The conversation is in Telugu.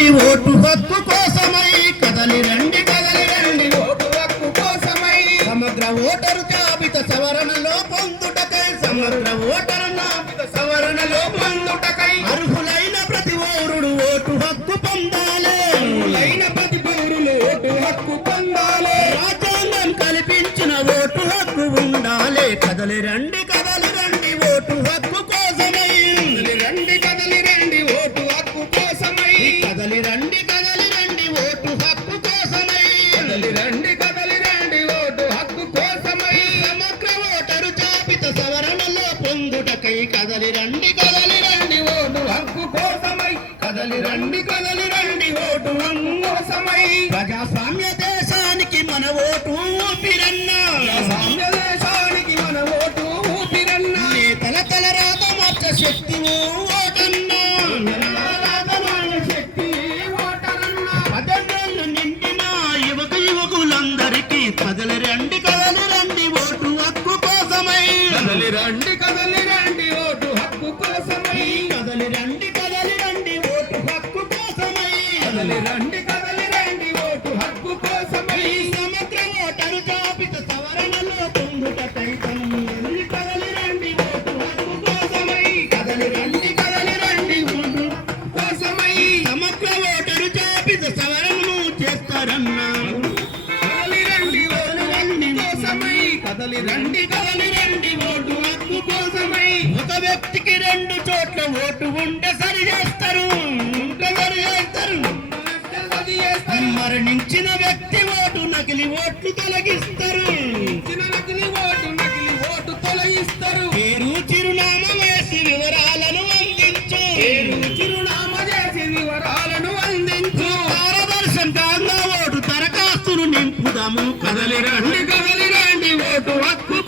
రండి ఓటు హక్కు కోసమై కదలి రండి ఓటు హక్కు కోసమై సమగ్ర ఓటరు జాబితా సవరణలో పొందుటకై అర్హులైన ప్రతి పౌరుడు ఓటు హక్కు పొందాలి రాజ్యాంగం కల్పించిన ఓటు హక్కు ఉండాలి కదలి రండి ఓటు హక్కు కోసమై కదలి రండి ఓటు హక్కు కోసమై సమగ్ర ఓటరు జాబితా సవరణలో పొందుటకై కదలి రండి ఓటు హక్కు కోసమై ఓటు హక్కు కోసమై ప్రజాస్వామ్య దేశానికి మన ఓటు ఊపిరన్నా నేతల తలరాత మార్చ శక్తి ఓటన్నా పదవులు నిండిన యువకులందరికీ కదలి రండి ఓటు హక్కు కోసమై ఓటు హక్కు కోసమై కదలి రండి ఓటు హక్కు కోసమై ఓటు హక్కు కోసమై సమగ్ర ఓటరు జాబితా సవరణలో పొందుటకై కదలి రండి ఓటు హక్కు కోసమై ఓటు కోసమై సమగ్ర ఓటరు జాబితా సవరణను చేస్తారన్నా కదలి రండి ఓటు హక్కు కోసమై ఒక వ్యక్తికి 2 చోట్ల ఓటు ఉంటే సరి చేస్తారు మరణించిన వ్యక్తి ఓటు నకిలీ ఓట్లు తొలగిస్తారు పేరు చిరునామా వేసి వివరాలను అందించు పారదర్శకంగా ఓటు దరఖాస్తును నింపుదాము కదలి రండి ఓటు హక్కు